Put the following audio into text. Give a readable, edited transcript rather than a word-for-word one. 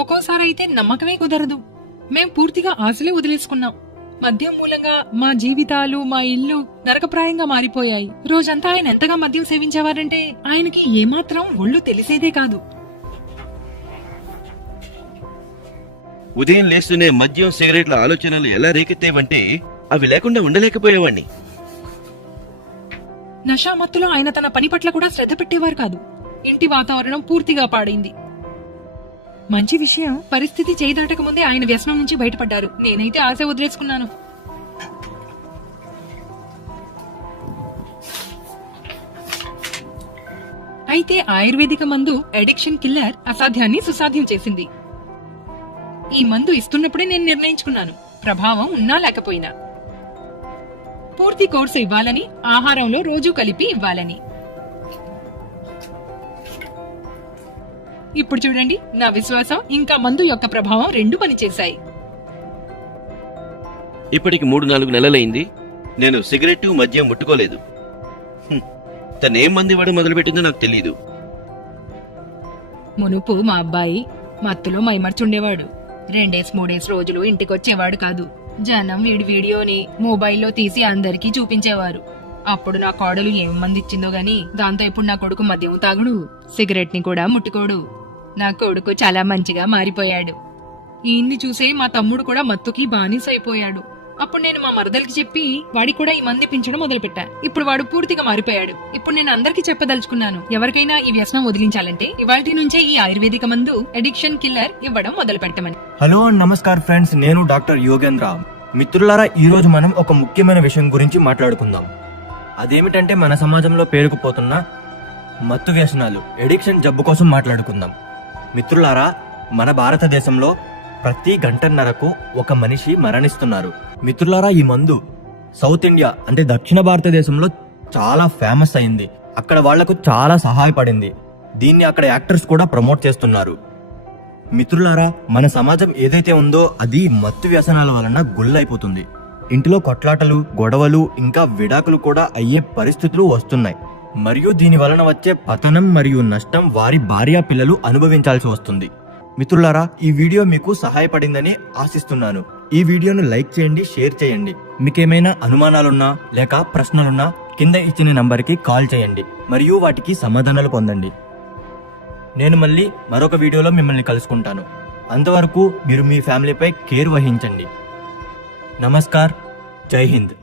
ఒక్కోసారి అయితే నమ్మకమే కుదరదు. మేం పూర్తిగా ఆశలే వదిలేసుకున్నాం. మద్యం మూలంగా మా జీవితాలు, మా ఇల్లు నరకప్రాయంగా మారిపోయాయి. రోజంతా ఆయన ఎంతగా మద్యం సేవించేవారంటే ఆయనకి ఏమాత్రం ఒళ్ళు తెలిసేదే కాదు. ఉదయం లేస్తూనే మద్యం, సిగరెట్ల ఆలోచనలు ఎలా రేకెత్తేవంటే అవి లేకుండా ఉండలేకపోయేవాణ్ణి. నషామత్తులో ఆయన తన పని పట్ల కూడా శ్రద్ధ పెట్టేవారు కాదు. ఇంటి వాతావరణం పూర్తిగా పాడైంది. మంచి విషయం, పరిస్థితి చేయిదాటక ముందే ఆయన వ్యసనం నుంచి బయటపడ్డారు. నేనైతే ఆశ వదిలేసుకున్నాను. అయితే ఆయుర్వేదిక మందు అడిక్షన్ కిల్లర్ అసాధ్యాన్ని సుసాధ్యం చేసింది. ఈ మందు ఇస్తున్నప్పుడే నేను నిర్ణయించుకున్నాను, ప్రభావం ఉన్నా లేకపోయినా పూర్తి కోర్సు ఇవ్వాలని, ఆహారంలో రోజూ కలిపి ఇవ్వాలని. ఇప్పుడు చూడండి, నా విశ్వాసం ఇంకా మందు యొక్క ప్రభావం రెండు పనిచేశాయి. ఇప్పటికి 3-4 నెలలైంది. నేను సిగరెట్, మద్యం ముట్టుకోలేదు. తనేం మంది ఇవ్వడం మొదలుపెట్టిందో నాకు తెలియదు. మునుపు మా అబ్బాయి మత్తులో మైమర్చుండేవాడు. 2-3 రోజులు ఇంటికొచ్చేవాడు కాదు. జనం వీడి వీడియోని మొబైల్లో తీసి అందరికీ చూపించేవారు. అప్పుడు నా కోడలు ఏం మంది ఇచ్చిందో గాని, దాంతో ఇప్పుడు నా కొడుకు మద్యం తాగుడు, సిగరెట్ ని కూడా ముట్టుకోడు. నా కొడుకు చాలా మంచిగా మారిపోయాడు. ఈయన్ని చూసే మా తమ్ముడు కూడా మత్తుకి బానిసైపోయాడు. అప్పుడు నేను మా మరదలికి చెప్పి వాడికి కూడా ఈ మంది పించడం మొదలుపెట్టా. ఇప్పుడు వాడు పూర్తిగా మారిపోయాడు. ఇప్పుడు నేను అందరికీ చెప్పదలుచుకున్నాను, ఎవరికైనా ఈ వ్యసనం వదిలించాలంటే ఇవాల్టి నుంచే ఈ ఆయుర్వేదిక మందు అడిక్షన్ కిల్లర్ ఇవ్వడం మొదలు పెట్టమని. హలో అండ్ నమస్కార్ ఫ్రెండ్స్, నేను డాక్టర్ యోగేంద్ర. మిత్రులారా, ఈ రోజు మనం ఒక ముఖ్యమైన విషయం గురించి మాట్లాడుకుందాం. అదేమిటంటే మన సమాజంలో పేరుకుపోతున్న మత్తు వ్యసనాలు, ఎడిక్షన్ జబ్బు కోసం మాట్లాడుకుందాం. మిత్రులారా, మన భారతదేశంలో ప్రతి గంటన్నరకు ఒక మనిషి మరణిస్తున్నారు. మిత్రులారా, ఈ మందు సౌత్ ఇండియా అంటే దక్షిణ భారతదేశంలో చాలా ఫేమస్ అయింది. అక్కడ వాళ్లకు చాలా సహాయపడింది. దీన్ని అక్కడ యాక్టర్స్ కూడా ప్రమోట్ చేస్తున్నారు. మిత్రులారా, మన సమాజం ఏదైతే ఉందో అది మత్తు వ్యసనాల వలన గుల్లైపోతుంది. ఇంటిలో కొట్లాటలు, గొడవలు, ఇంకా విడాకులు కూడా అయ్యే పరిస్థితులు వస్తున్నాయి. మరియు దీని వలన వచ్చే పతనం మరియు నష్టం వారి భార్య పిల్లలు అనుభవించాల్సి వస్తుంది. మిత్రులారా, ఈ వీడియో మీకు సహాయపడిందని ఆశిస్తున్నాను. ఈ వీడియోను లైక్ చేయండి, షేర్ చేయండి. మీకేమైనా అనుమానాలున్నా లేక ప్రశ్నలున్నా కింద ఇచ్చిన నంబర్కి కాల్ చేయండి మరియు వాటికి సమాధానాలు పొందండి. నేను మళ్ళీ మరొక వీడియోలో మిమ్మల్ని కలుసుకుంటాను. అంతవరకు మీరు మీ ఫ్యామిలీపై కేర్ వహించండి. నమస్కార్, జై హింద్.